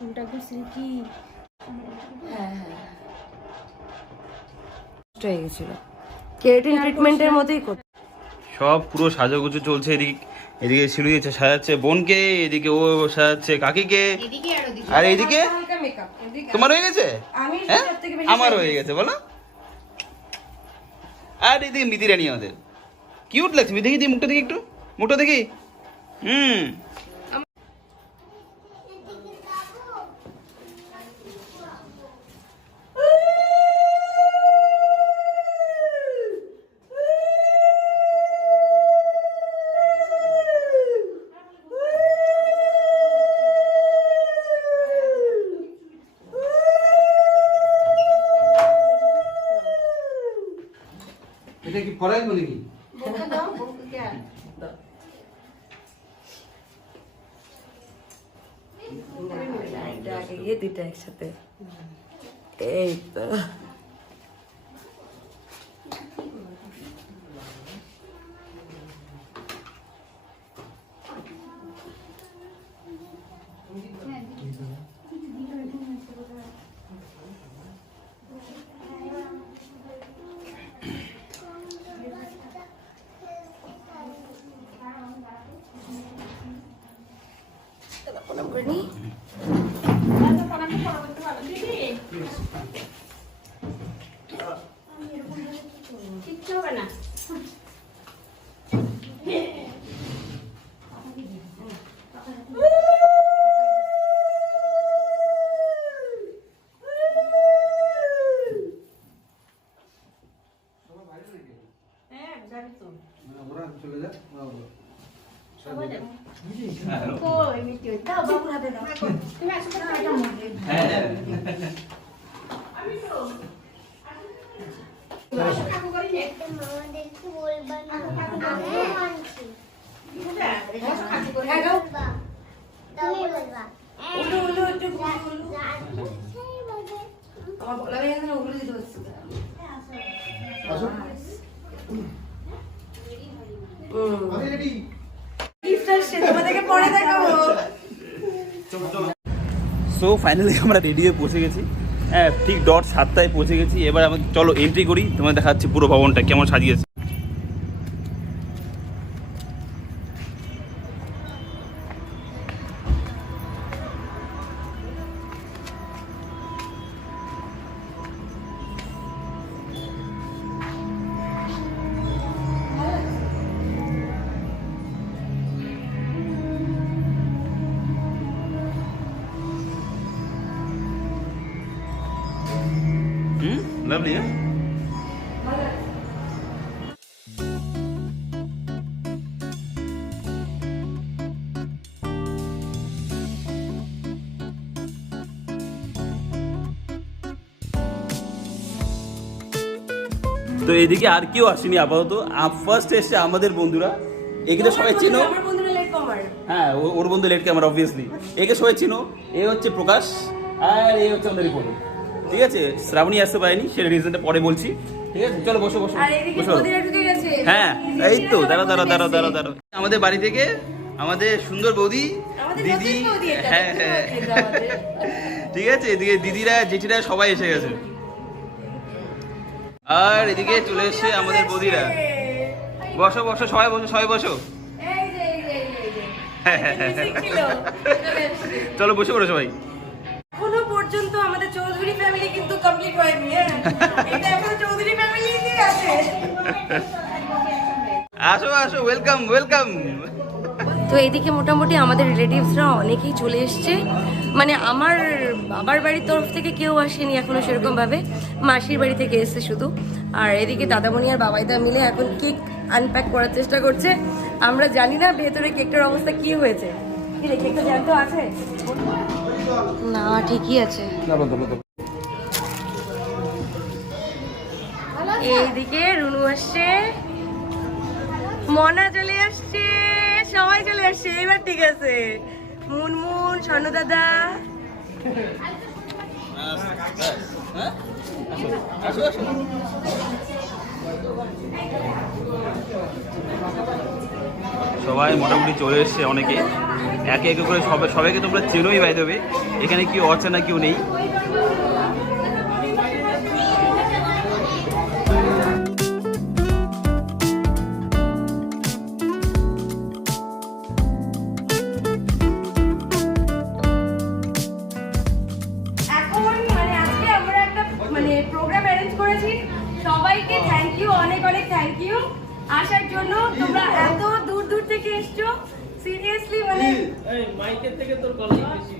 চুলটা একটু সিল্কি। হ্যাঁ হয়ে গেছিল, কেরাটিন ট্রিটমেন্টের মতোই করতে। সব পুরো সাজাগুজু চলছে। এদিকে শিলু দিচ্ছে সাজাচ্ছে বোনকে, এদিকে ও সাজাচ্ছে কাকিকে, আর এইদিকে তোমার হয়ে গেছে, হ্যাঁ আমার হয়ে গেছে বলো। আর এদিকে মিতি রানী আমাদের কিউট লাগছে। দেখি দি মুখটা দেখি, একটু মুখটা দেখি। এটা কি ফরাইল বলে কি? দুইটা একসাথে, এই তো কিচ্ছু হবে না। ওরা চলে যায়। কই মিষ্টি হই দাও বাবুর হাতে দাও। তুমি আসো না, এটা মধ্যে আমি তো কাকু করি নে মামাদেরকে বলবা না, আমি মানছি। কাকু করে হ্যাঁ গাও, তুমি বলবা উলু উলু একটু উলু। সেই বলবে। আমার বলা হয়ে গেছে না, উলু দিতে হচ্ছে। আসো। আরে রেডি। গিফট আসছে, তোমাদেরকে পরে দেখাবো। সো ফাইনালি আমরা রেডি হয়ে পৌঁছে গেছি। হ্যাঁ ঠিক ডট 7টায় পৌঁছে গেছি। এবার আমি চলো এন্ট্রি করি, তোমাদের দেখাচ্ছি পুরো ভবনটা কেমন সাজিয়েছে। লাভলি হ্যাঁ। তো এদিকে আর কেউ আসেনি আপাতত, ফার্স্ট এসছে আমাদের বন্ধুরা। একে তো সবাই চেনো, আমার বন্ধুরা লাইক কমার। হ্যাঁ ওর বন্ধু লেট ক্যামেরা অবভিয়াসলি। একে সবাই চিনো, এ হচ্ছে প্রকাশ আর এই হচ্ছে আমাদের রিপোর্ট। ঠিক আছে, শ্রাবণী আসতে পারেনি, সেটা রিজনটা পরে বলছি। ঠিক আছে চলো বসো বসো আর এদিকে বসো। বৌদিরা ঢুকে গেছে। হ্যাঁ এই তো দাঁড়াও। আমাদের বাড়ি থেকে আমাদের সুন্দর বৌদি আমাদের দিদি, নতুন বৌদি এটা, হ্যাঁ নতুন হ্যাঁ বৌদি এটা আমাদের। ঠিক আছে, এদিকে দিদিরা জেঠিরা সবাই এসে গেছে। আর এদিকে চলে এসছে আমাদের বৌদিরা। বসো বসো সবাই বসো, সবাই বসো। এই যে এই যে এই যে মিসিং ছিল, চলে এসেছে। চলো বসে পড়ো সবাই। এখনো পর্যন্ত আমাদের চৌধুরী ফ্যামিলি কিন্তু কমপ্লিট হয়নি। হ্যাঁ, এটা এখন চৌধুরী ফ্যামিলিতে আছে। আসো আসো, ওয়েলকাম ওয়েলকাম। তো এইদিকে মোটামুটি আমাদের রিলেটিভসরা অনেকেই চলে এসছে। মানে আমার বাবার বাড়ির তরফ থেকে কেউ আসেনি এখনো সেরকম ভাবে, মাসির বাড়ি থেকে এসছে শুধু। আর এদিকে দাদামণি আর বাবাইদা মিলে এখন কেক আনপ্যাক করার চেষ্টা করছে। আমরা জানি না ভেতরে কেকটার অবস্থা কি হয়েছে। কি রে, কেকটা জ্যান্ত আছে? না ঠিকই আছে। এইদিকে রুনু আসছে, মনা চলে আসছে, সবাই চলে আসছে। এবার ঠিক আছে, মুনমুন, স্বর্ণ দাদা। সবাই মোটামুটি চলে এসছে অনেকে। একে একে করে সবাইকে তোমরা চেনোই বাই দেবে, এখানে কেউ অচেনা কেউ নেই। সবাইকে থ্যাংক ইউ, অনেক অনেক থ্যাংক ইউ আসার জন্য। তোমরা এত দূর দূর থেকে এসছো, সিরিয়াসলি মানে এই মাইকের থেকে তোর গলা বেশি।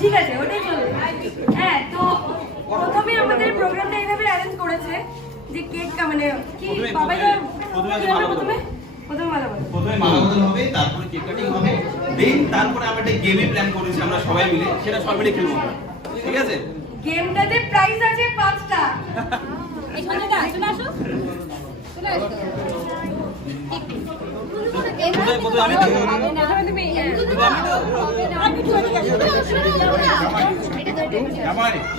ঠিক আছে, ওটাই চলবে। হ্যাঁ, তো প্রথমে আমাদের প্রোগ্রামটা এইভাবে অ্যারেঞ্জ করেছে যে কেক মানে কি বাবাই প্রথমে মালাবদল হবে, তারপরে কেক কাটিং হবে, দেন তারপরে আমরা একটা গেমে প্ল্যান করেছি আমরা সবাই মিলে, সেটা সবাই মিলে খেলবো। ঠিক আছে, গেমটাতে প্রাইজ আছে 5টা।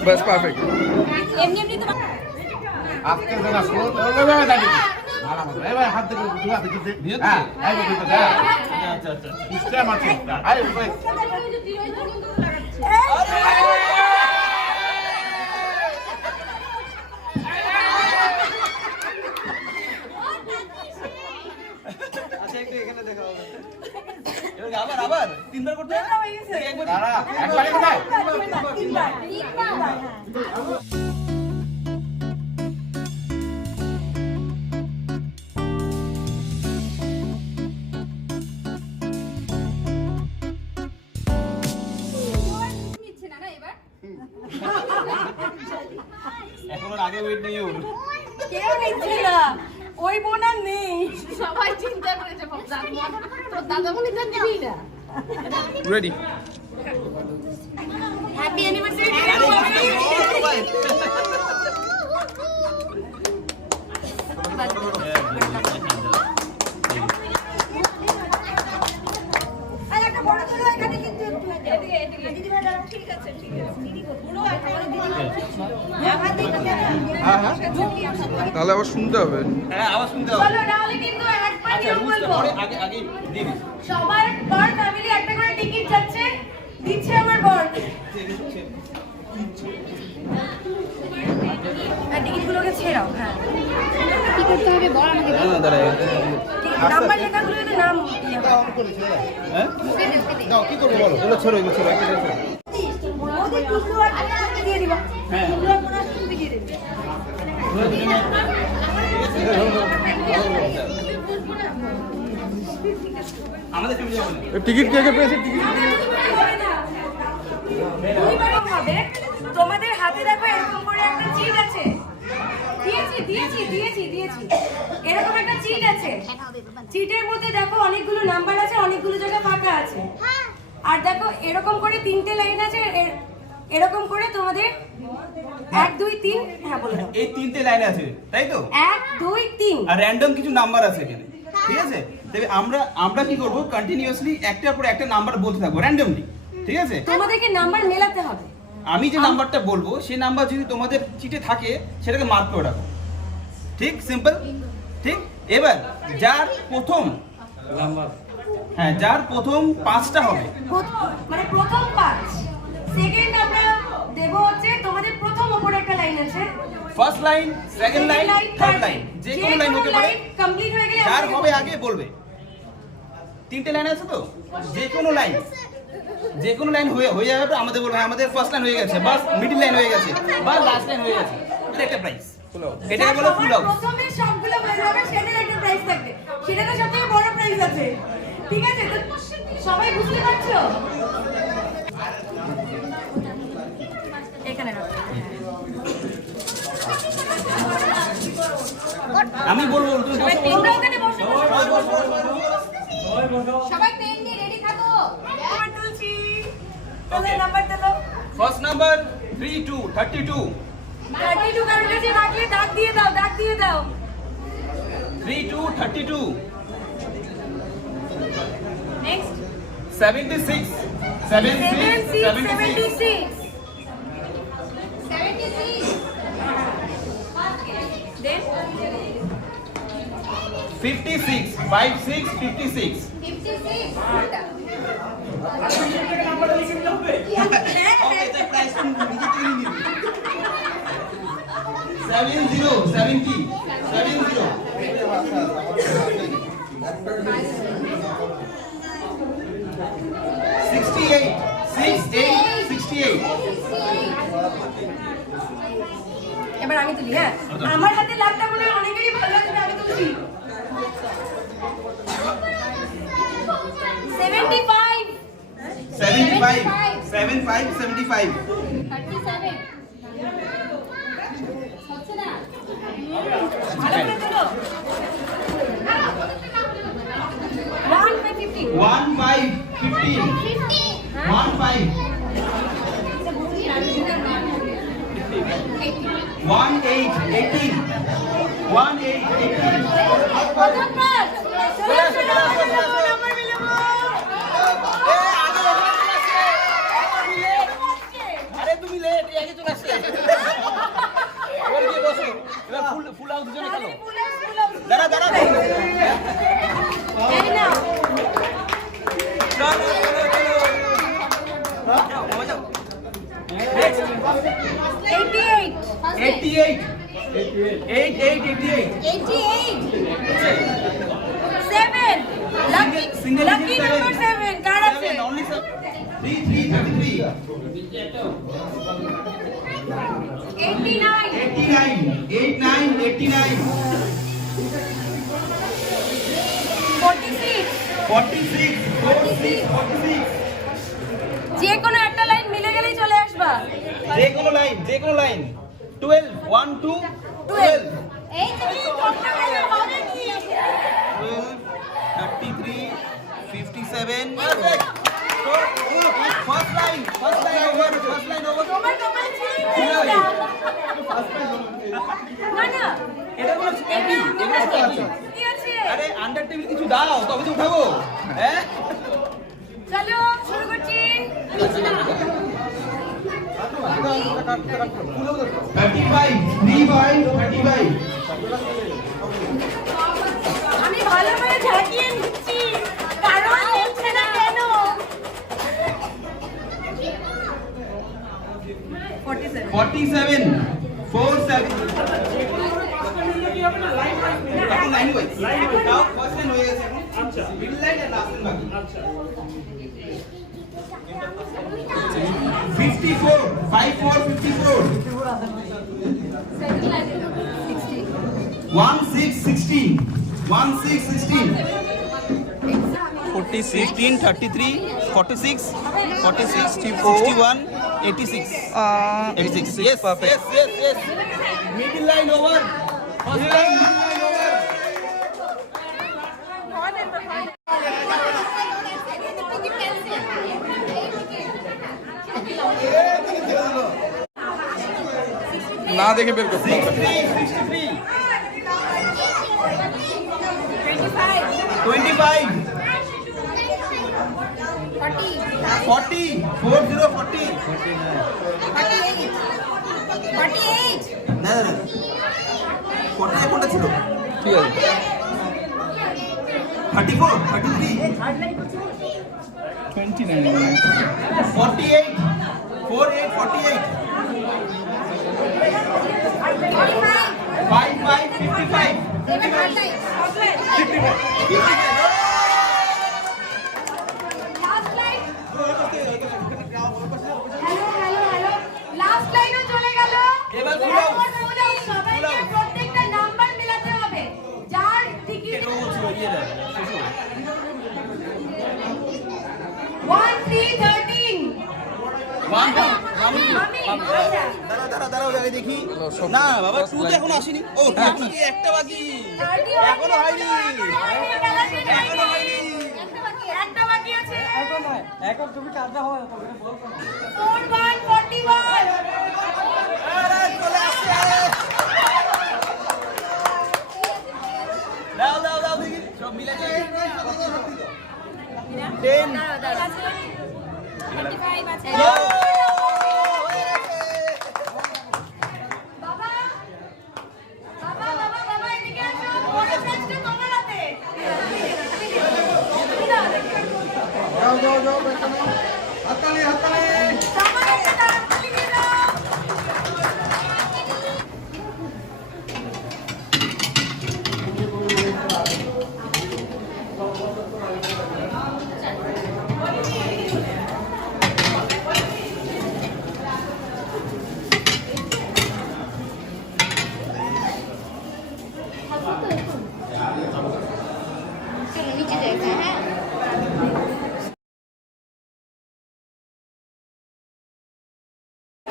बस परफेक्ट আজকে জানা শুরু করবে দাদি মালা মত এই ভাই হাত থেকে দুয়া দিতে হ্যাঁ আই বলতে দে আচ্ছা আচ্ছা ইসলাম আছে আই ভাই আচ্ছা একটু এখানে দেখা হবে এবার আবার তিনবার করতে একবার দাঁড়া একবারই কোথায় তিনবার এখন আগে ওয়েট নেই ওর কেউ নিচ্ছে না, ওই বোন আর নেই। সবাই চিন্তা করেছে তোর দাদা বলে জান দিবি না। Ready happy anniversary. আর একটা বড় ছোট এখানে কিন্তু এদিকে এদিকে দিদি ভাই দাঁড়াও। ঠিক আছে ঠিক আছে দিদি পুরো একটা বড় দিদি আমার দিকে হ্যাঁ হ্যাঁ তাহলে আবার শুনতে হবে হ্যাঁ আওয়াজ শুনতে হবে। চলো নাহলে কিন্তু একবার নিয়ম বলবো। আগে আগে দিবি সবার বর ফ্যামিলি একটা করে টিকিট যাচ্ছে, দিচ্ছে আমার বর। আর টিকিটগুলোকে ছেড়াও। হ্যাঁ, কি করতে হবে বল আমাকে। না দাঁড়া নাম্বার লেখাগুলো তো নাম ইয়ে হবে। হ্যাঁ দাও কি করব বলো চলো ছোড়ো এগুলো ছোড়ো ওদের টুকরো আর একটা দিয়ে দিবা। হ্যাঁ। টুকরো আর একটা তুমি দিয়ে দিবে। আমাদের ফ্যামিলি হবে না। টিকিট কে কে পেয়েছে টিকিট দুইবারও হবে। তোমাদের হাতে দেখো এরকম করে একটা চিট আছে। দিয়েছি। এরকম একটা চিট আছে। চিটের মধ্যে দেখো অনেকগুলো নাম্বার আছে, অনেকগুলো জায়গা ফাঁকা আছে। আর দেখো এরকম করে 3টে লাইন আছে। এরকম করে তোমাদের 1 2 3 হ্যাঁ বলে দাও। এই 3টে লাইন আছে তাই তো? 1 2 3 আর র‍্যান্ডম কিছু নাম্বার আছে এখানে। ঠিক আছে, তবে আমরা কি করব, কন্টিনিউয়াসলি একটার পর একটা নাম্বার বলতে থাকবো র‍্যান্ডমলি। ঠিক আছে, তোমাদেরকে নাম্বার মেলাতে হবে। আমি যে নাম্বারটা বলবো সেই নাম্বার যদি তোমাদের চিটে থাকে সেটাকে মার্ক করে রাখো। ঠিক, সিম্পল। ঠিক, এবার যার প্রথম নাম্বার, হ্যাঁ যার প্রথম 5টা হবে, মানে প্রথম 5, সেকেন্ড আমরা দেব হচ্ছে তোমাদের প্রথম উপরে একটা লাইন আছে, first line, second line, third line, যে কোনো লাইন হতে পারে। কমপ্লিট হয়ে গেলে যার হবে আগে বলবে। 3টে লাইন আছে তো, যে কোনো লাইন হয়ে যাবে আমাদের বলবে আমাদের ফার্স্ট লাইন হয়ে গেছে, বাস মিডল লাইন হয়ে গেছে, বা লাস্ট লাইন হয়ে গেছে, এটা একটা প্রাইস। এটাকে বলে ফুল হাউস। প্রথমে সবগুলো হয়ে যাবে, সেটার একটা প্রাইস থাকবে, সেটা তো সবথেকে বড় প্রাইস আছে। ঠিক আছে, তো সবাই বুঝতে পারছো? এখানে রাখো। আমি বলবো তুমি তোমরা ওখানে বসো। সবাই পেন নিয়ে রেডি থাকো। নাম্বার তুলছি। তাহলে নাম্বার দিলো। ফার্স্ট নাম্বার 32 32 32 কারোর কাছে রাখলে দাগ দিয়ে দাও। 32 32 নেক্সট 76 76 then 56 56 56 ওকে তো প্রাইস তো নিজে তুই নিবি 70 70 70 68 68 এবার আমি তুলি। হ্যাঁ, আমার হাতে লাভটা বলে অনেকেরই ভালো লাগবে, আমি তুলছি। 75 75 75 75 ভালো করে তুলো। 150 15 15 15 18 18 18 18 আরে তুমি লেট আগে চলে আসছে এবার কি বসো এবার ফুল আউট দুজনে খেলো দাঁড়া দাঁড়া এই নাও। চলো চলো চলো হ্যাঁ যাও 88 88 88 7 lucky Single lucky digit number 7 কার আছে? only 33 89 89 89 46 46 46 46 যে কোনো একটা লাইন মিলে গেলেই চলে আসবা। যে কোনো লাইন 12 1 2 12 এই তুমি কোনটা গেলে হবে কি? 12 33 57 ফার্স্ট লাইন ওভার তোমার কপালে ছিল না না এটা কোনো স্ক্যাপি এটা স্ক্যাপি কি আছে? আরে আন্ডার টেবিল কিছু দাও তবে তো উঠাবো হ্যাঁ চলো শুরু করছি। 35 আমি ভালো করে ঝাঁকিয়ে নিচ্ছি, কারণ হচ্ছে না কেন? 47 47 47 এখন লাইন ওয়াইজ দাও ফার্স্ট লাইন হয়ে গেছে এখন আচ্ছা মিডল লাইন আর লাস্ট লাইন বাকি আচ্ছা 54 54 54 16 16 16 33 46 46 61 86 86 yes perfect yes middle line over first line middle line over না দেখে বের করতে 63 25 40 40 40 না 40 কোনটা ছিল ঠিক আছে 34 33 29 48 48 48 5 55 লাস্ট লাইনও চলে গেল। এবার পুরো সবাইকে প্রত্যেকটা নাম্বার মেলাতে হবে, যার টিকিট 1 3 13 দাঁড়াও আগে দেখি না বাবা টু তো এখনো আসেনি ও একটা বাকি এখনো হয়নি একটা বাকি আছে। এখন তুমি চারটা হয় 41 41 আরে চলে আসছে দাও দেখি সব মিলে যায় 10 বাবা এদিকে আসো, বড় সাইজটা তোমার হাতে।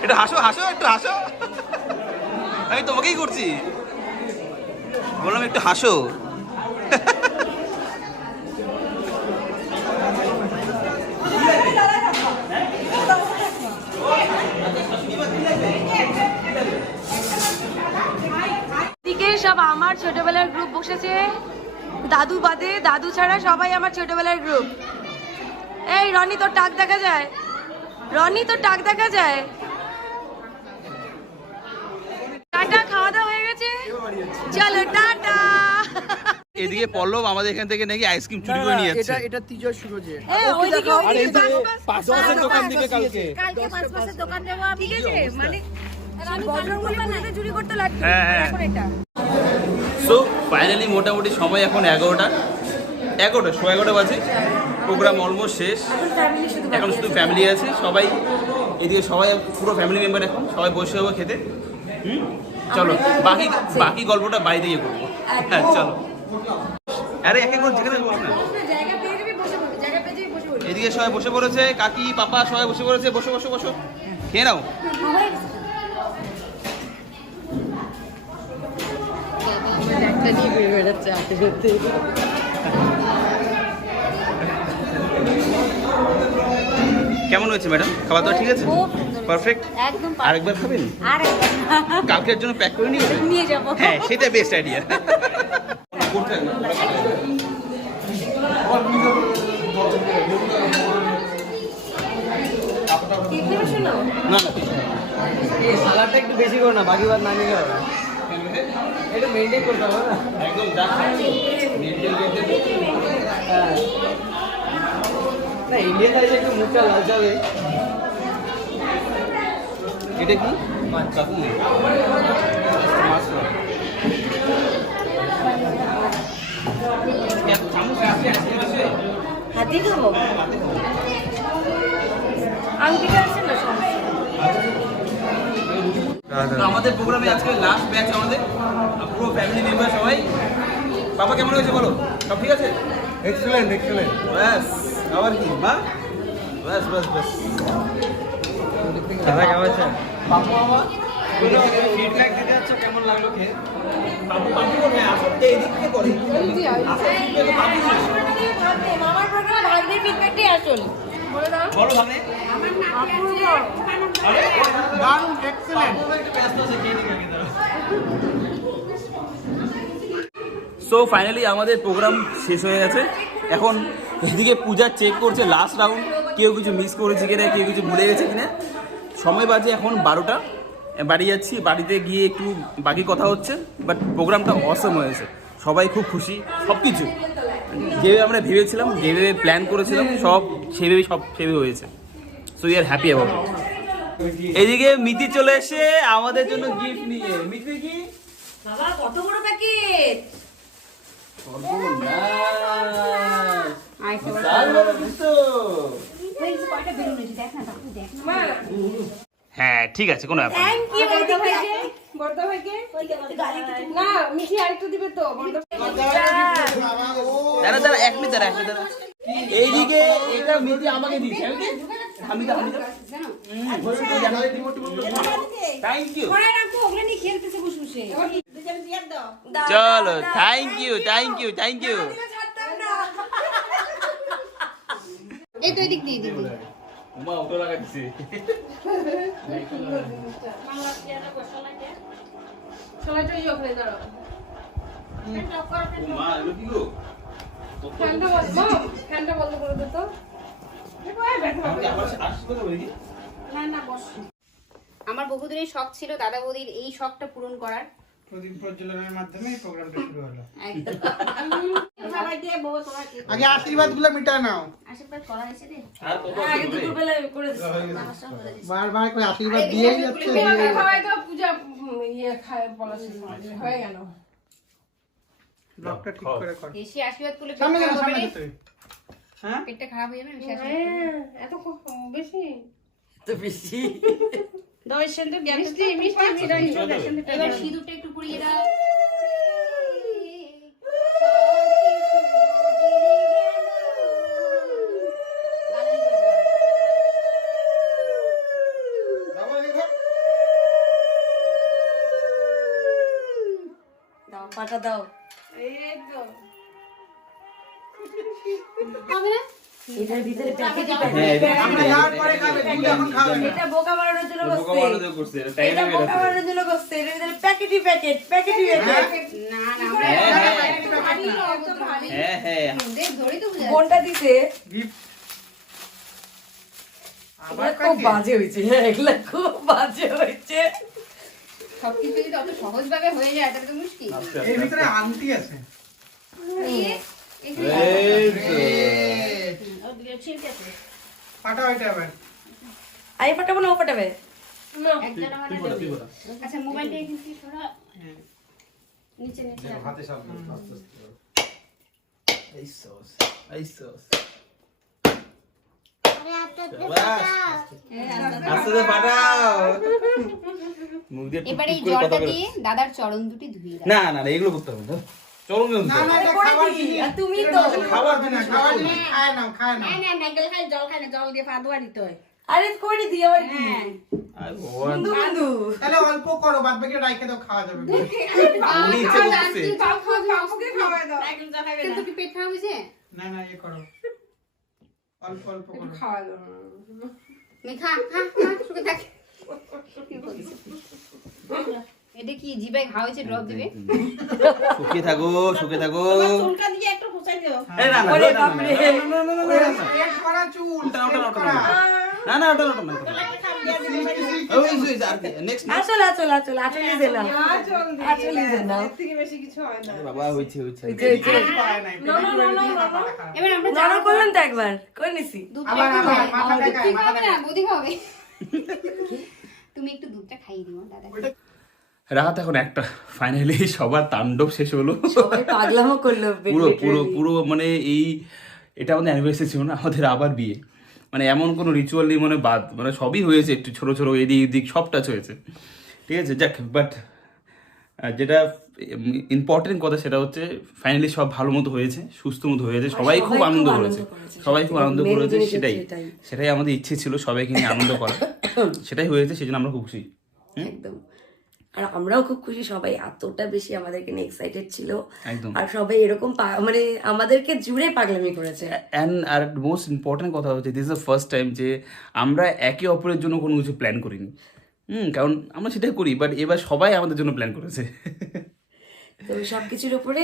একটু হাসো হাসো একটু হাসো, আমি তোমাকেই করছি, বললাম একটু হাসো। দিকে সব আমার ছোটবেলার গ্রুপ বসেছে, দাদু বাদে, দাদু ছাড়া সবাই আমার ছোটবেলার গ্রুপ। এই রনি তোর টাক দেখা যায়, রনি তোর টাক দেখা যায়। টাটা, খাওয়া দাওয়া হয়ে গেছে, চলো টাটা। এদিকে পল্লব আমাদের এখান থেকে নাকি আইসক্রিম চুরি করে নিয়ে যাচ্ছে। এটা তিজোর সুরজে। ওইদিকে পাঁচপাশের দোকান দিকে কালকে পাঁচপাশের দোকান দেবো, ঠিক আছে? মানে বজরংবলী চুরি করতে লাগবে এখন এটা। সো ফাইনালি মোটামুটি সময় এখন 11টা, 11টা বাজে, প্রোগ্রাম অলমোস্ট শেষ। এখন শুধু ফ্যামিলি আছে, সবাই এদিকে সবাই পুরো ফ্যামিলি মেম্বার, এখন সবাই বসে হবো খেতে। চলো বাকি গল্পটা বাইরে গিয়ে করবো। হ্যাঁ চলো, আরে এক এক করে যেখানে বলো না। এদিকে সবাই বসে পড়েছে, কাকি পাপা সবাই বসে পড়েছে, বসো বসো বসো, খেয়ে নাও। কেমন হয়েছে ম্যাডাম, খাওয়া দাওয়া ঠিক আছে? পারফেক্ট। একদম আরেকবার খাবেন? কালকের জন্য প্যাক করে নিয়ে যাবো। হ্যাঁ সেটা বেস্ট আইডিয়া। না না সালাডটা একটু বেশি করো না, বাকি বার না নিলে হবে, একটু মেনটেন করতে হবে না। একদম যা হ্যাঁ না, ইন্ডিয়ান থাইলে একটু মুখটা লালচাবে। এটা কি হাতে খাবো, আংটিটা আছে না সমস্যা। আমাদের প্রোগ্রামে আজকে লাস্ট ব্যাচ, আমাদের পুরো ফ্যামিলি মেম্বার সবাই। বাবা কেমন হয়েছে বলো, সব ঠিক আছে? Excellent excellent. ব্যাস আবার কি মা, ব্যাস ব্যাস ব্যাস। দাদা কেমন আছে? বাবু বাবা ফিডব্যাক দিতে যাচ্ছ, কেমন লাগলো খেয়ে? বাবু বাবু করবে, আসলে এদিক থেকে করে মামার প্রোগ্রাম ভাগ্যের ফিডব্যাকটাই আসল। বলে দাও, বলো ভাবে। দারুণ এক্সেলেন্ট। সো ফাইনালি আমাদের প্রোগ্রাম শেষ হয়ে গেছে। এখন এদিকে পূজা চেক করছে লাস্ট রাউন্ড, কেউ কিছু মিস করেছে কিনা, কেউ কিছু ভুলে গেছে কিনা। সময় বাজে এখন 12টা, বাড়ি যাচ্ছি, বাড়িতে গিয়ে একটু বাকি কথা হচ্ছে। বাট প্রোগ্রামটা অসম হয়েছে, সবাই খুব খুশি, সব কিছু যেভাবে আমরা ভেবেছিলাম, যেভাবে প্ল্যান করেছিলাম, সব সেভাবে হয়েছে। So we are happy about it. এদিকে মিতি চলে এসে আমাদের জন্য গিফট নিয়ে। মিতি কি বাবা কত বড় প্যাকেট! হ্যাঁ ঠিক আছে, কোনো ব্যাপার থ্যাংক ইউ বড়দা ভাইকে। না মিঠি আরেকটু দিবে তো বড়দা। দাঁড়া দাঁড়া, এক মিনিট দাঁড়া। এইদিকে এটা মিতি আমাকে দিচ্ছে, আমি তো থ্যাংক ইউ। চলো thank you thank you thank you. এই তো এদিক দিয়ে দিদি উমা ওটা লাগাচ্ছি। উমা এগুলো কি গো? আমার বহুদিনের শখ ছিল দাদা বৌদির এই শখটা পূরণ করার। প্রদীপ প্রজ্বলনের মাধ্যমে এই প্রোগ্রামটা শুরু হলো। একদম আগে আশীর্বাদ গুলো মিটায় নাও। আশীর্বাদ করা হয়েছে রে। আগে দুপুরবেলা করে দিচ্ছি। বারবার করে আশীর্বাদ দিয়েই যাচ্ছে। ব্লগটা ঠিক করে কর। বেশি আশীর্বাদ করলে সামনে পেট কেন, খারাপ সামনে হবে রে। তুই। হ্যাঁ পেটটা খারাপ হয়ে যাবে বেশি আশীর্বাদ করলে। এত বেশি এবার সিঁদুরটা একটু পুড়িয়ে দাও। বাবা দেখো পাটা দাও। এই তো এটার ভিতরে প্যাকেটই হ্যাঁ, প্যাকেট। আমরা যাওয়ার পরে খাবে, দুধ এখন খাবে না। এটা বোকা বানানোর জন্য বোকা করছে। বানাতে করছে, এটা টাইমে এটা বোকা বেরোচ্ছে। বানানোর জন্য করছে। এটার ভিতরে প্যাকেটই প্যাকেট, প্যাকেটই প্যাকেট। না না আমরা হ্যাঁ হ্যাঁ ধরেই তো বুঝা কোনটা দিতে? Gift। এগুলা খুব বাজে হয়েছে, হ্যাঁ, এগুলা খুব বাজে হয়েছে। সবকিছু যদি অত সহজ ভাবে হয়ে যায় তাহলে তো মুশকিল। এর ভিতরে আংটি আছে। এই তো। ফাটা ওইটা আবার। আমি ফাটাবো না, ও ফাটাবে। আচ্ছা মোবাইলটা এখানে কি থোড়া নিচে নিচে রাখো। হাতে সব আস্তে আস্তে। এই সস, এই সস। আরে আপনার বাস, আস্তে আস্তে ফাটাও। মুখ দিয়ে টুক এবারে এই টুক করে কথা জলটা বেরোচ্ছে। দিয়ে দাদার চরণ দুটি ধুয়ে দাও। না না না, এগুলো করতে হবে না। চলো না না না এটা করে খাবার দিই, জিনিস। আর তুমি এটা তো। খাবার জিনিস, খাবার জিনিস। খায় নাও, খায় নাও। না না গেলে খালি জল খায় না, জল দিয়ে পা ধোয়া দিতে হয়। আরে করে দিই আবার কি? আর ভগবান, বন্ধু বন্ধু। তাহলে অল্প করো, বাদ বাকি রাইখে দাও, খাওয়া যাবে। উনি ইচ্ছে করছে। কিন্তু কি পেট খারাপ হয়েছে? না না, এ করো। অল্প অল্প করো। তুমি খা খা খা শুকে থাক। এটা কি জিবাই ঘা হয়েছে ড্রপ দিবে? সুখে থাকো, সুখে থাকো। চুলটা দিয়ে একটু খোঁচাই দিও। এই না না, ওরে না, না, বাপরে। না, না, না, না, না, না, না। পেট করা চুল, ওটা, ওটা, পেট ওটা, করা। না, না, ওটা, ওটা, না, ওটা। ওই, ওই, আর কি, next, next। আচল আচল আচল আচলি দে না, আচলি দে না। আরে বাবা, হয়েছে, হয়েছে। হয়েছে, হয়েছে। পায় নাই, পেট খারাপ। এবার আমরা নানা করলাম তো একবার, করে নিছি। দুধটা আবার, একটু আবার, খাই। মাথা দুধ দেখায়, ঠিক মাথা হবে না, বৌদি খাবে। তুমি একটু দুধটা খাইয়ে দিও দাদা। রাত এখন একটা, ফাইনালি সবার তাণ্ডব শেষ হলো। সবাই পাগলামো করলো। পুরো পুরো পুরো মানে এটা আমাদের অ্যানিভার্সারি ছিল না, আমাদের আবার বিয়ে। মানে এমন কোনো রিচুয়াল নেই, মানে বাদ, মানে সবই হয়েছে, একটু ছোট ছোট এদিক এদিক সব টাচ হয়েছে, ঠিক আছে। যাক, বাট যেটা ইম্পর্টেন্ট কথা সেটা হচ্ছে ফাইনালি সব ভালো মতো হয়েছে, সুস্থ মতো হয়েছে, সবাই খুব আনন্দ করেছে, সবাই খুব আনন্দ Main করেছে। জিনিস সেটাই সেটাই। সেটাই আমাদের ইচ্ছে ছিল, সবাইকে নিয়ে আনন্দ করা। সেটাই হয়েছে, সেই জন্য আমরা খুব খুশি। একদম। আর আমরাও খুব খুশি, সবাই এতটা বেশি আমাদেরকে নিয়ে এক্সাইটেড ছিল। একদম। আর সবাই এরকম মানে আমাদেরকে জুড়ে পাগলামি করেছে। আর মোস্ট ইম্পর্টেন্ট কথা হচ্ছে, this is the first time যে আমরা একে অপরের জন্য কোনো কিছু প্ল্যান করিনি। কারণ আমরা সেটাই করি, বাট এবার সবাই আমাদের জন্য প্ল্যান করেছে। তো সবকিছুর উপরে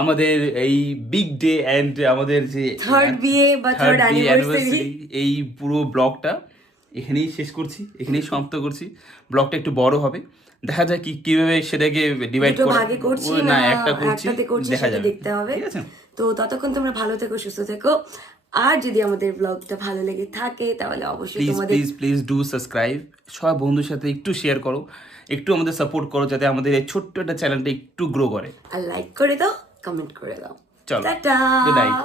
আমাদের এই বিগ ডে অ্যান্ড আমাদের যে থার্ড বিয়ে বা থার্ড অ্যানিভার্সারি, এই পুরো ব্লগটা এখানেই শেষ করছি, এখানেই সমাপ্ত করছি। ব্লগটা একটু বড় হবে, দেখা যায় কিভাবে সেটাকে ডিভাইড দুটো ভাগে করছি না না একটা করছি, একটাতে করছি দেখা সেটা যাবে, দেখতে হবে। ঠিক আছে। তো ততক্ষণ তোমরা ভালো থেকো, সুস্থ থেকো। আর যদি আমাদের ব্লগটা ভালো লেগে থাকে তাহলে অবশ্যই প্লিজ তোমাদের প্লিজ প্লিজ ডু সাবস্ক্রাইব। সব বন্ধুর সাথে একটু শেয়ার করো, একটু আমাদের সাপোর্ট করো, যাতে আমাদের এই ছোট্ট একটা চ্যানেলটা একটু গ্রো করে। আর লাইক করে দাও, কমেন্ট করে দাও। চলো, টাটা। Good night.